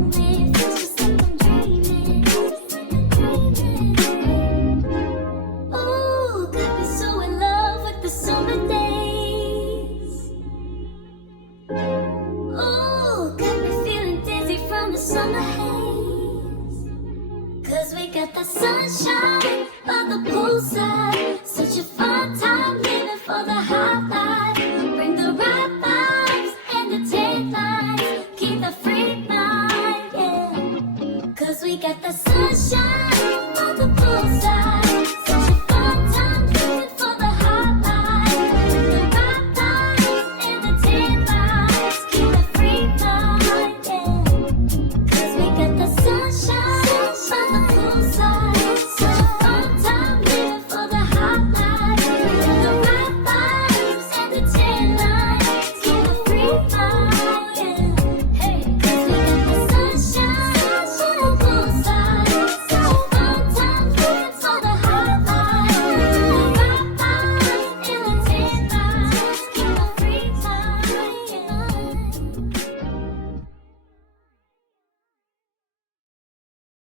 moment. Feels just like I'm dreaming. Ooh, got me so in love with the summer days. Ooh, got me feeling dizzy from the summer haze. 'Cause we got the sunshine by the poolside. Such a fun time living for the high life. Bring the right vibes and the taillights. Keep the freak mind, yeah. 'Cause we got the sunshine